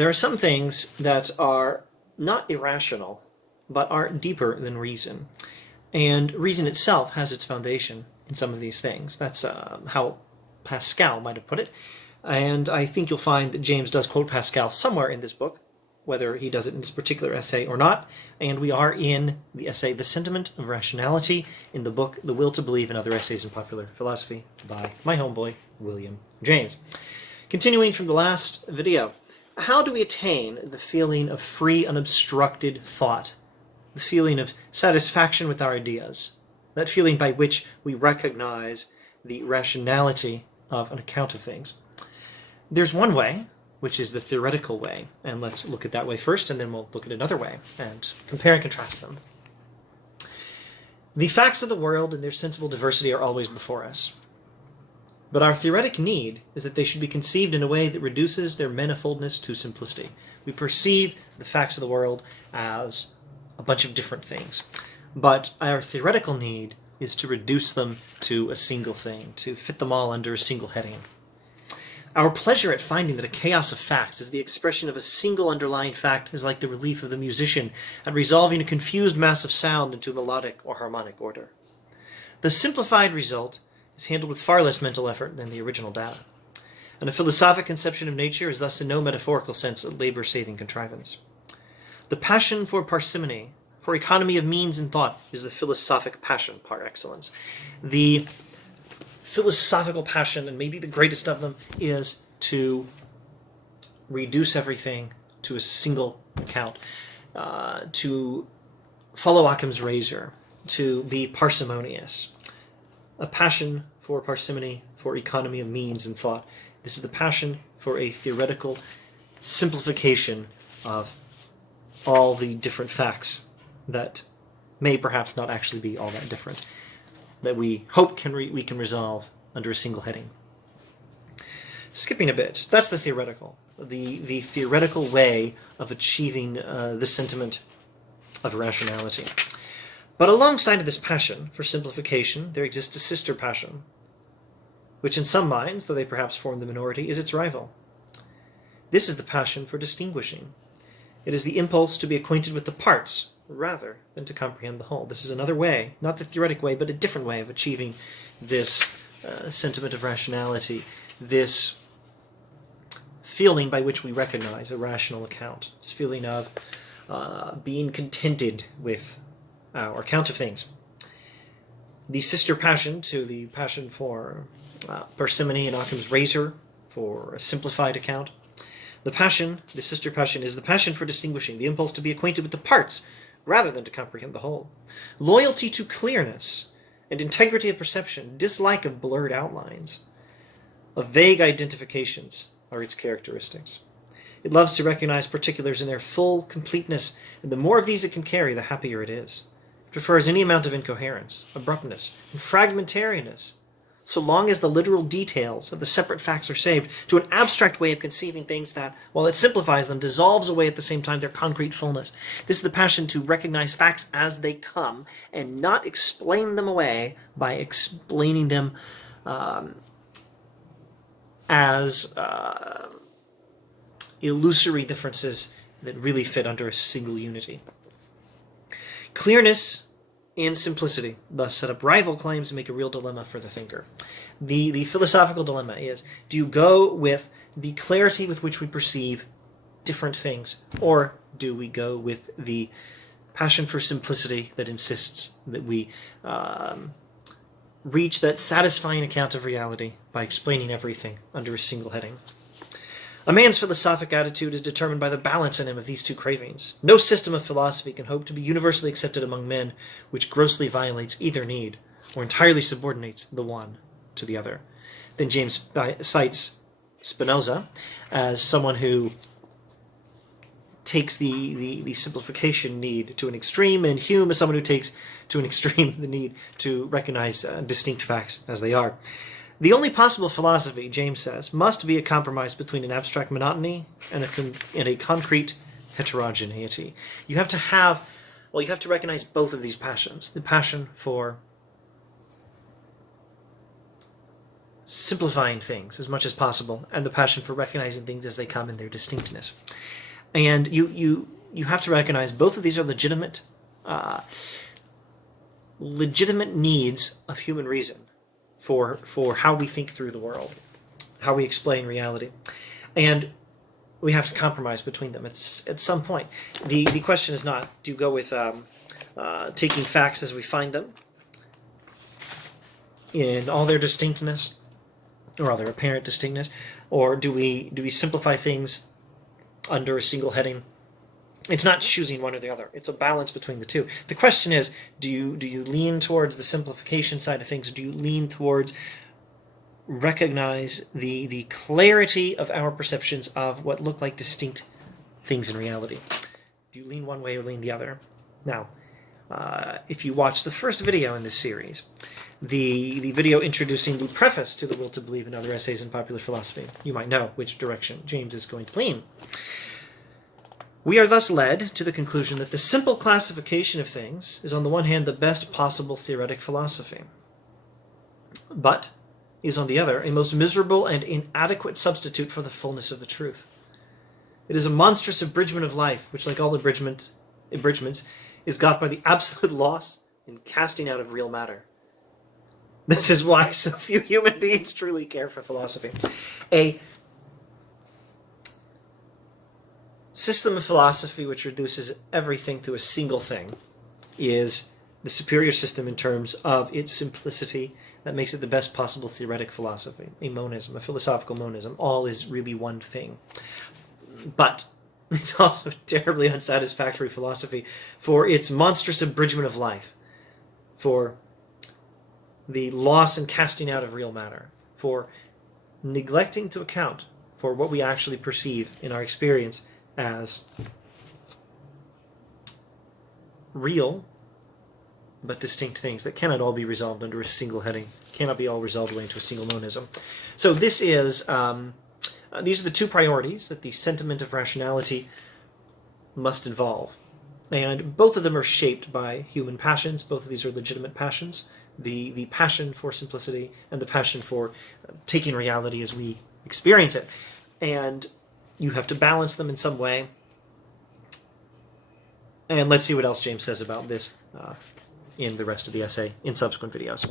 There are some things that are not irrational, but are deeper than reason. And reason itself has its foundation in some of these things. That's how Pascal might have put it. And I think you'll find that James does quote Pascal somewhere in this book, whether he does it in this particular essay or not. And we are in the essay The Sentiment of Rationality in the book The Will to Believe and Other Essays in Popular Philosophy by my homeboy, William James. Continuing from the last video, how do we attain the feeling of free, unobstructed thought? The feeling of satisfaction with our ideas? That feeling by which we recognize the rationality of an account of things. There's one way, which is the theoretical way, and let's look at that way first, and then we'll look at another way and compare and contrast them. The facts of the world and their sensible diversity are always before us. But our theoretic need is that they should be conceived in a way that reduces their manifoldness to simplicity. We perceive the facts of the world as a bunch of different things. But our theoretical need is to reduce them to a single thing, to fit them all under a single heading. Our pleasure at finding that a chaos of facts is the expression of a single underlying fact is like the relief of the musician at resolving a confused mass of sound into melodic or harmonic order. The simplified result is handled with far less mental effort than the original data. And a philosophic conception of nature is thus in no metaphorical sense a labor-saving contrivance. The passion for parsimony, for economy of means and thought, is the philosophic passion par excellence. The philosophical passion, and maybe the greatest of them, is to reduce everything to a single account, to follow Occam's razor, to be parsimonious. A passion for parsimony, for economy of means and thought. This is the passion for a theoretical simplification of all the different facts that may perhaps not actually be all that different, that we hope we can resolve under a single heading. Skipping a bit, that's the theoretical. The theoretical way of achieving the sentiment of rationality. But alongside of this passion for simplification, there exists a sister passion, which in some minds, though they perhaps form the minority, is its rival. This is the passion for distinguishing. It is the impulse to be acquainted with the parts, rather than to comprehend the whole. This is another way, not the theoretic way, but a different way of achieving this sentiment of rationality, this feeling by which we recognize a rational account, this feeling of being contented with our account of things. The sister passion to the passion for parsimony and Occam's razor, for a simplified account. The sister passion, is the passion for distinguishing, the impulse to be acquainted with the parts, rather than to comprehend the whole. Loyalty to clearness and integrity of perception, dislike of blurred outlines, of vague identifications are its characteristics. It loves to recognize particulars in their full completeness, and the more of these it can carry, the happier it is. It prefers any amount of incoherence, abruptness, and fragmentariness, so long as the literal details of the separate facts are saved, to an abstract way of conceiving things that, while it simplifies them, dissolves away at the same time their concrete fullness. This is the passion to recognize facts as they come, and not explain them away by explaining them as illusory differences that really fit under a single unity. Clearness and simplicity thus set up rival claims and make a real dilemma for the thinker. The philosophical dilemma is, do you go with the clarity with which we perceive different things, or do we go with the passion for simplicity that insists that we reach that satisfying account of reality by explaining everything under a single heading? A man's philosophic attitude is determined by the balance in him of these two cravings. No system of philosophy can hope to be universally accepted among men which grossly violates either need, or entirely subordinates the one to the other. Then James cites Spinoza as someone who takes the simplification need to an extreme, and Hume as someone who takes to an extreme the need to recognize distinct facts as they are. The only possible philosophy, James says, must be a compromise between an abstract monotony and a concrete heterogeneity. You have to recognize both of these passions. The passion for simplifying things as much as possible, and the passion for recognizing things as they come in their distinctness. And you have to recognize both of these are legitimate needs of human reason for how we think through the world, how we explain reality. And we have to compromise between them at some point. The question is not, do you go with taking facts as we find them in all their distinctness, or all their apparent distinctness, or do we simplify things under a single heading? It's not choosing one or the other. It's a balance between the two. The question is, do you lean towards the simplification side of things? Do you lean towards recognize the clarity of our perceptions of what look like distinct things in reality? Do you lean one way or lean the other? Now, if you watch the first video in this series, the video introducing the preface to The Will to Believe and Other Essays in Popular Philosophy, you might know which direction James is going to lean. We are thus led to the conclusion that the simple classification of things is on the one hand the best possible theoretic philosophy, but is on the other a most miserable and inadequate substitute for the fullness of the truth. It is a monstrous abridgment of life, which, like all abridgments, is got by the absolute loss and casting out of real matter. This is why so few human beings truly care for philosophy. A system of philosophy which reduces everything to a single thing is the superior system in terms of its simplicity that makes it the best possible theoretic philosophy. A monism, a philosophical monism. All is really one thing. But it's also a terribly unsatisfactory philosophy for its monstrous abridgment of life, for the loss and casting out of real matter, for neglecting to account for what we actually perceive in our experience as real but distinct things that cannot all be resolved under a single heading, cannot be all resolved away into a single monism. So this is, these are the two priorities that the sentiment of rationality must involve. And both of them are shaped by human passions. Both of these are legitimate passions. The passion for simplicity and the passion for taking reality as we experience it. And you have to balance them in some way. And let's see what else James says about this in the rest of the essay in subsequent videos.